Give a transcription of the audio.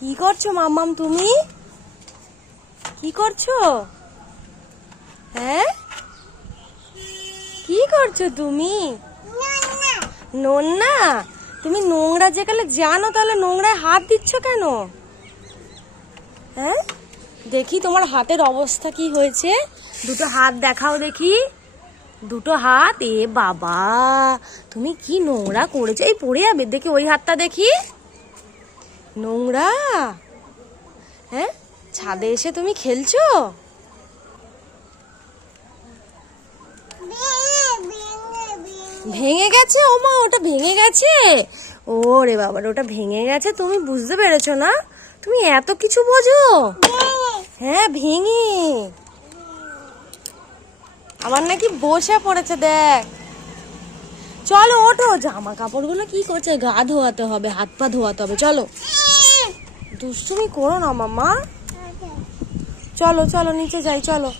কি করছো মাম্মাম? তুমি কি করছো? হ্যাঁ, কি করছো তুমি? নোংরা? তুমি নোংরা যেকালে জানো তাহলে নোংরায় হাত দিচ্ছ কেন? হ্যাঁ, দেখি তোমার হাতের অবস্থা কি হয়েছে। দুটো হাত দেখাও দেখি, দুটো হাত। এ বাবা, তুমি কি নোংরা করেছো! এই পড়ে যাবে, দেখি ওই হাতটা দেখি। নোংরা। হ্যাঁ, ছাদে এসে তুমি খেলছো? ভেঙে গেছে? ও মা, ওটা ভেঙে গেছে? ওরে বাবা, ওটা ভেঙে গেছে, তুমি বুঝতে পেরেছো না? তুমি এত কিছু বোঝো? হ্যাঁ, ভেঙে। আমার নাকি বসে পড়েছে, দেখ। চলো ওঠো, জামা কাপড়গুলো কি করছে, গা ধোয়াতে হবে, হাত পা ধোয়াতে হবে, চলো। দুষ্টুমি করো না মাম্মা, চলো চলো নিচে যাই, চলো।